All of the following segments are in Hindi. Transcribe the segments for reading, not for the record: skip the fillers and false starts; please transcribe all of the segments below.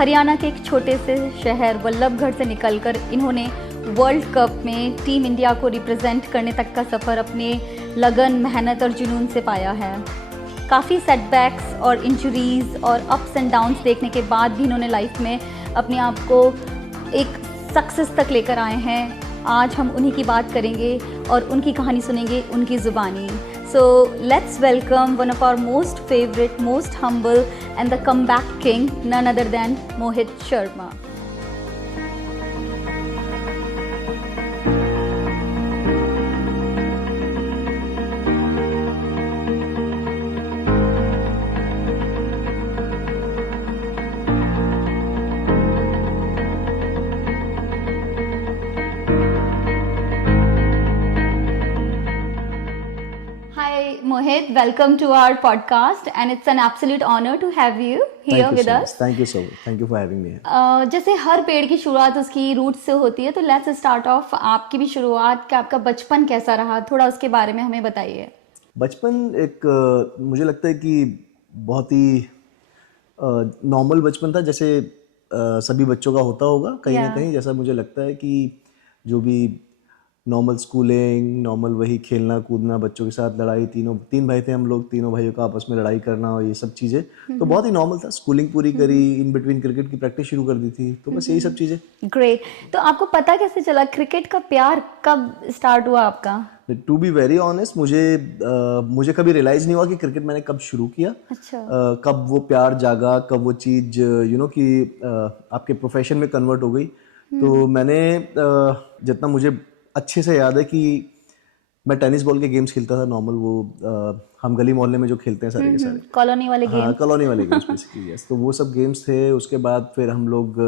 हरियाणा के एक छोटे से शहर वल्लभगढ़ से निकलकर इन्होंने वर्ल्ड कप में टीम इंडिया को रिप्रेजेंट करने तक का सफ़र अपने लगन, मेहनत और जुनून से पाया है। काफ़ी सेटबैक्स और इंजरीज और अप्स एंड डाउन्स देखने के बाद भी इन्होंने लाइफ में अपने आप को एक सक्सेस तक लेकर आए हैं। आज हम उन्हीं की बात करेंगे और उनकी कहानी सुनेंगे उनकी ज़ुबानी। So let's welcome one of our most favorite, most humble and the comeback king, none other than Mohit Sharma. Hi Mohit, welcome to our podcast and it's an absolute honor to have you here with us. Thank you so much. Thank you for having me. जैसे हर पेड़ की शुरुआत उसकी रूट से होती है, तो लेट्स स्टार्ट ऑफ आपकी भी शुरुआत का आपका बचपन कैसा रहा, थोड़ा उसके बारे में हमें बताइए। बचपन एक मुझे लगता है कि बहुत ही नॉर्मल बचपन था, जैसे सभी बच्चों का होता होगा कहीं ना कहीं। जैसा मुझे लगता है कि जो भी नॉर्मल स्कूलिंग, नॉर्मल वही खेलना कूदना, बच्चों के साथ लड़ाई, तीन भाई थे हम लोग, तीनों भाइयों का आपस में लड़ाई करना और ये सब चीज़ें तो बहुत ही नॉर्मल था। स्कूलिंग पूरी करी, इन बिटवीन क्रिकेट की प्रैक्टिस शुरू कर दी थी, तो बस यही सब चीज़ें। ग्रेट। तो आपको पता कैसे चला क्रिकेट का प्यार कब स्टार्ट हुआ आपका? टू बी वेरी ऑनेस्ट, मुझे कभी रियलाइज़ नहीं हुआ कि क्रिकेट मैंने कब शुरू किया। अच्छा। कब वो प्यार जागा, कब वो चीज़ कि आपके प्रोफेशन में कन्वर्ट हो गई। तो मैंने जितना मुझे अच्छे से याद है कि मैं टेनिस बॉल के गेम्स खेलता था नॉर्मल, वो हम गली मोहल्ले में जो खेलते हैं सारे के सारे, कॉलोनी वाले गेम। हाँ, कॉलोनी वाले गेम्स बेसिकली। यस, तो वो सब गेम्स थे। उसके बाद फिर हम लोग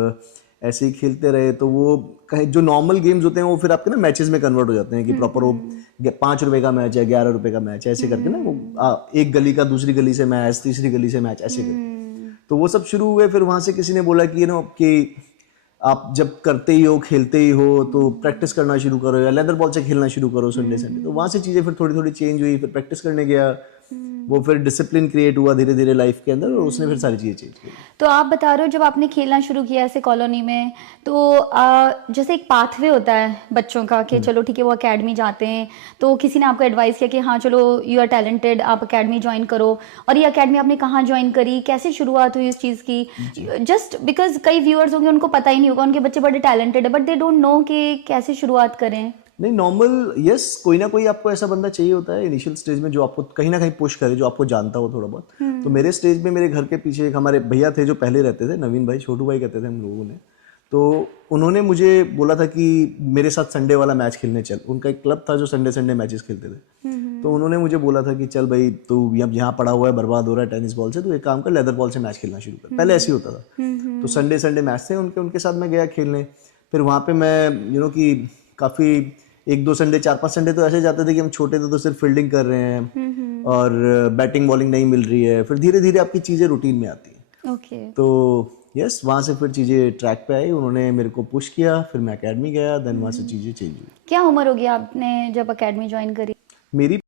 ऐसे ही खेलते रहे, तो वो कहीं जो नॉर्मल गेम्स होते हैं वो फिर आपके ना मैचेस में कन्वर्ट हो जाते हैं कि प्रॉपर वो 5 रुपए का मैच है, 11 रुपए का मैच है, ऐसे करके ना वो एक गली का दूसरी गली से मैच, तीसरी गली से मैच, ऐसे करके। तो वो सब शुरू हुए। फिर वहां से किसी ने बोला कि कि आप जब करते ही हो, खेलते ही हो, तो प्रैक्टिस करना शुरू करो या लेदर बॉल से खेलना शुरू करो संडे संडे। तो वहाँ से चीज़ें फिर थोड़ी थोड़ी चेंज हुई। फिर प्रैक्टिस करने गया, वो फिर डिसिप्लिन क्रिएट हुआ धीरे धीरे लाइफ के अंदर, और उसने फिर सारी चीज़ें चेंज की। तो आप बता रहे हो जब आपने खेलना शुरू किया ऐसे कॉलोनी में, तो जैसे एक पाथवे होता है बच्चों का कि चलो ठीक है वो एकेडमी जाते हैं, तो किसी ने आपको एडवाइस किया कि हाँ चलो यू आर टैलेंटेड, आप एकेडमी ज्वाइन करो। और ये एकेडमी आपने कहाँ ज्वाइन करी, कैसे शुरुआत हुई इस चीज़ की? जस्ट बिकॉज कई व्यूअर्स होंगे उनको पता ही नहीं होगा, उनके बच्चे बड़े टैलेंटेड है बट दे डोंट नो कि कैसे शुरुआत करें। नहीं, नॉर्मल, यस, कोई ना कोई आपको ऐसा बंदा चाहिए होता है इनिशियल स्टेज में जो आपको कहीं ना कहीं पुश करे, जो आपको जानता हो थोड़ा बहुत। तो मेरे स्टेज में मेरे घर के पीछे एक हमारे भैया थे जो पहले रहते थे, नवीन भाई, छोटू भाई कहते थे हम लोगों ने। तो उन्होंने मुझे बोला था कि मेरे साथ संडे वाला मैच खेलने चल। उनका एक क्लब था जो संडे संडे मैचेस खेलते थे। तो उन्होंने मुझे बोला था कि चल भाई, तू अब यहाँ पड़ा हुआ है, बर्बाद हो रहा है टेनिस बॉल से, तो एक काम कर, लेदर बॉल से मैच खेलना शुरू कर। पहले ऐसे ही होता था। तो संडे संडे मैच थे उनके साथ मैं गया खेलने। फिर वहाँ पे मैं कि काफ़ी 1-2 संडे, 4-5 संडे तो ऐसे जाते थे कि हम छोटे थे तो सिर्फ फील्डिंग कर रहे हैं और बैटिंग बॉलिंग नहीं मिल रही है। फिर धीरे धीरे आपकी चीज़ें रूटीन में आती हैं। ओके। तो यस, वहाँ से फिर चीज़ें ट्रैक पे आई, उन्होंने मेरे को पुश किया, फिर मैं एकेडमी गया, देन वहाँ से चीज़ें चेंज हुई। क्या उम्र होगी आपने जब एकेडमी ज्वाइन करी? मेरी